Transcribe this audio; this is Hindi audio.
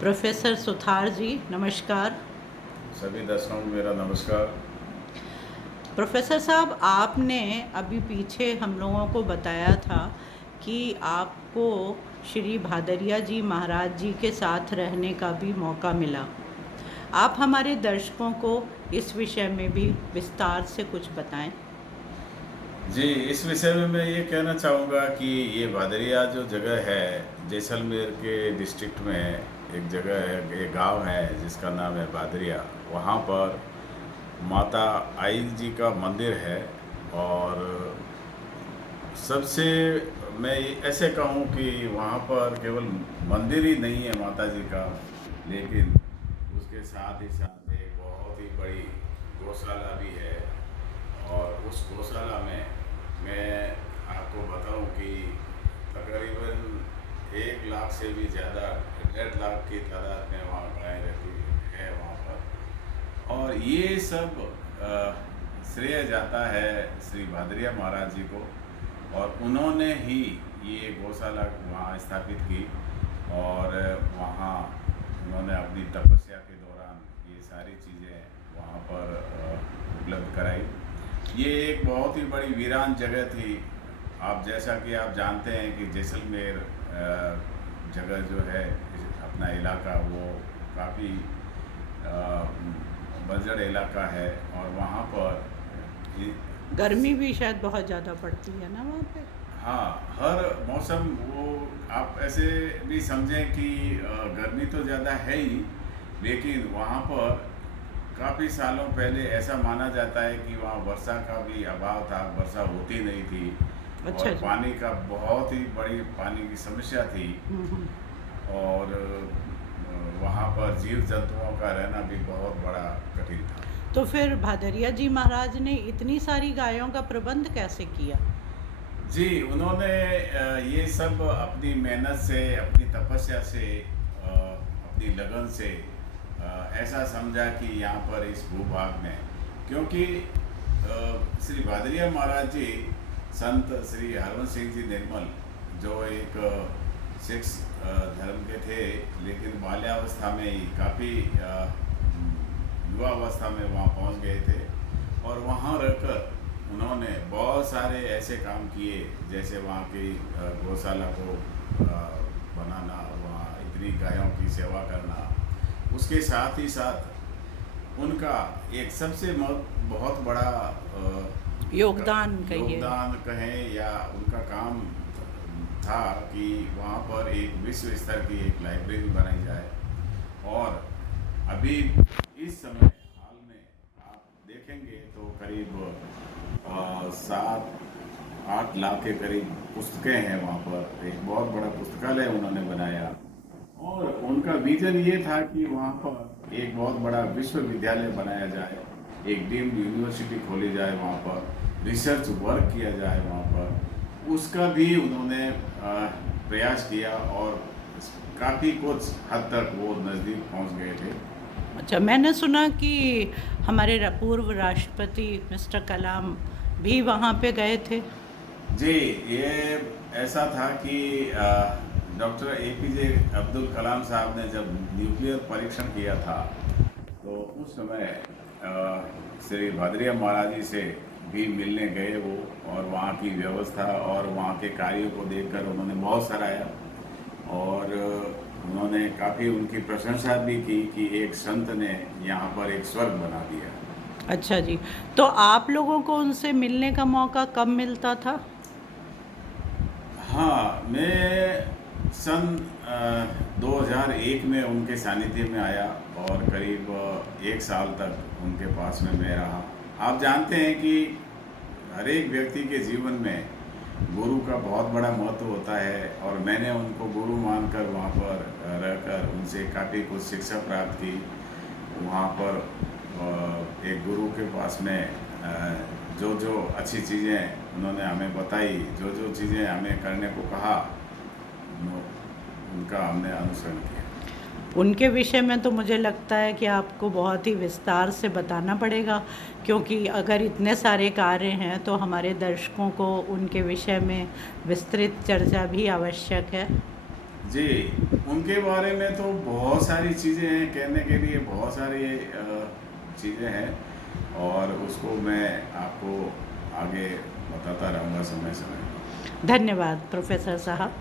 प्रोफेसर सुथार जी नमस्कार। सभी दर्शकों को मेरा नमस्कार। प्रोफेसर साहब, आपने अभी पीछे हम लोगों को बताया था कि आपको श्री भादरिया जी महाराज जी के साथ रहने का भी मौका मिला। आप हमारे दर्शकों को इस विषय में भी विस्तार से कुछ बताएं। जी, इस विषय में मैं ये कहना चाहूँगा कि ये भादरिया जो जगह है, जैसलमेर के डिस्ट्रिक्ट में एक जगह है, एक गांव है जिसका नाम है भादरिया। वहाँ पर माता आई जी का मंदिर है। और सबसे मैं ऐसे कहूँ कि वहाँ पर केवल मंदिर ही नहीं है माता जी का, लेकिन उसके साथ ही साथ एक बहुत ही बड़ी गौशाला भी है। और उस गौशाला में मैं आपको बताऊं कि तकरीबन 1 लाख से भी ज़्यादा, 1.5 लाख की तादाद में वहाँ गायें रहती है वहाँ पर। और ये सब श्रेय जाता है श्री भादरिया महाराज जी को। और उन्होंने ही ये गौशाला वहाँ स्थापित की। और वहाँ उन्होंने अपनी तपस्या के दौरान ये सारी चीज़ें वहाँ पर उपलब्ध कराई। ये एक बहुत ही बड़ी वीरान जगह थी। आप जैसा कि आप जानते हैं कि जैसलमेर जगह जो है, अपना इलाका, वो काफ़ी बंजर इलाका है। और वहाँ पर गर्मी भी शायद बहुत ज़्यादा पड़ती है ना वहाँ पे। हाँ, हर मौसम वो आप ऐसे भी समझें कि गर्मी तो ज़्यादा है ही, लेकिन वहाँ पर काफ़ी सालों पहले ऐसा माना जाता है कि वहाँ वर्षा का भी अभाव था, वर्षा होती नहीं थी। अच्छा और जी। पानी का बहुत ही बड़ी पानी की समस्या थी। हम्म। और वहाँ पर जीव जंतुओं का रहना भी बहुत बड़ा कठिन था। तो फिर भादरिया जी महाराज ने इतनी सारी गायों का प्रबंध कैसे किया? जी, उन्होंने ये सब अपनी मेहनत से, अपनी तपस्या से, अपनी लगन से ऐसा समझा कि यहाँ पर इस भूभाग में, क्योंकि श्री भादरिया महाराज जी संत श्री हरवंश सिंह जी निर्मल, जो एक सिख धर्म के थे, लेकिन बाल्यावस्था में ही काफ़ी युवावस्था में वहाँ पहुँच गए थे। और वहाँ रहकर उन्होंने बहुत सारे ऐसे काम किए, जैसे वहाँ की गौशाला को बनाना, वहाँ इतनी गायों की सेवा करना। उसके साथ ही साथ उनका एक सबसे बहुत बड़ा योगदान कहिए। योगदान कहें या उनका काम था कि वहाँ पर एक विश्व स्तर की एक लाइब्रेरी बनाई जाए। और अभी इस समय हाल में आप देखेंगे तो करीब 7-8 लाख के करीब पुस्तकें हैं वहाँ पर। एक बहुत बड़ा पुस्तकालय उन्होंने बनाया। और उनका विजन ये था कि वहाँ पर एक बहुत बड़ा विश्वविद्यालय बनाया जाए, एक डीम्ड यूनिवर्सिटी खोली जाए, वहाँ पर रिसर्च वर्क किया जाए वहाँ पर। उसका भी उन्होंने प्रयास किया और काफ़ी कुछ हद तक वो नज़दीक पहुँच गए थे। अच्छा, मैंने सुना कि हमारे पूर्व राष्ट्रपति मिस्टर कलाम भी वहाँ पे गए थे। जी, ये ऐसा था कि डॉक्टर APJ अब्दुल कलाम साहब ने जब न्यूक्लियर परीक्षण किया था, तो उस समय श्री भादरिया महाराज जी से भी मिलने गए वो। और वहाँ की व्यवस्था और वहाँ के कार्यों को देखकर उन्होंने बहुत सराहा। और उन्होंने काफ़ी उनकी प्रशंसा भी की कि एक संत ने यहाँ पर एक स्वर्ग बना दिया। अच्छा जी। तो आप लोगों को उनसे मिलने का मौका कब मिलता था? हाँ, मैं सन 2001 में उनके सानिध्य में आया और करीब 1 साल तक उनके पास में मैं रहा। आप जानते हैं कि हर एक व्यक्ति के जीवन में गुरु का बहुत बड़ा महत्व होता है। और मैंने उनको गुरु मानकर वहाँ पर रहकर उनसे काफ़ी कुछ शिक्षा प्राप्त की। वहाँ पर एक गुरु के पास में जो जो अच्छी चीज़ें उन्होंने हमें बताई, जो जो चीज़ें हमें करने को कहा, उनका हमने अनुसरण किया। उनके विषय में तो मुझे लगता है कि आपको बहुत ही विस्तार से बताना पड़ेगा, क्योंकि अगर इतने सारे कार्य हैं तो हमारे दर्शकों को उनके विषय में विस्तृत चर्चा भी आवश्यक है। जी, उनके बारे में तो बहुत सारी चीज़ें हैं, कहने के लिए बहुत सारी चीज़ें हैं और उसको मैं आपको आगे बताता रहूँगा समय-समय पर। धन्यवाद प्रोफेसर साहब।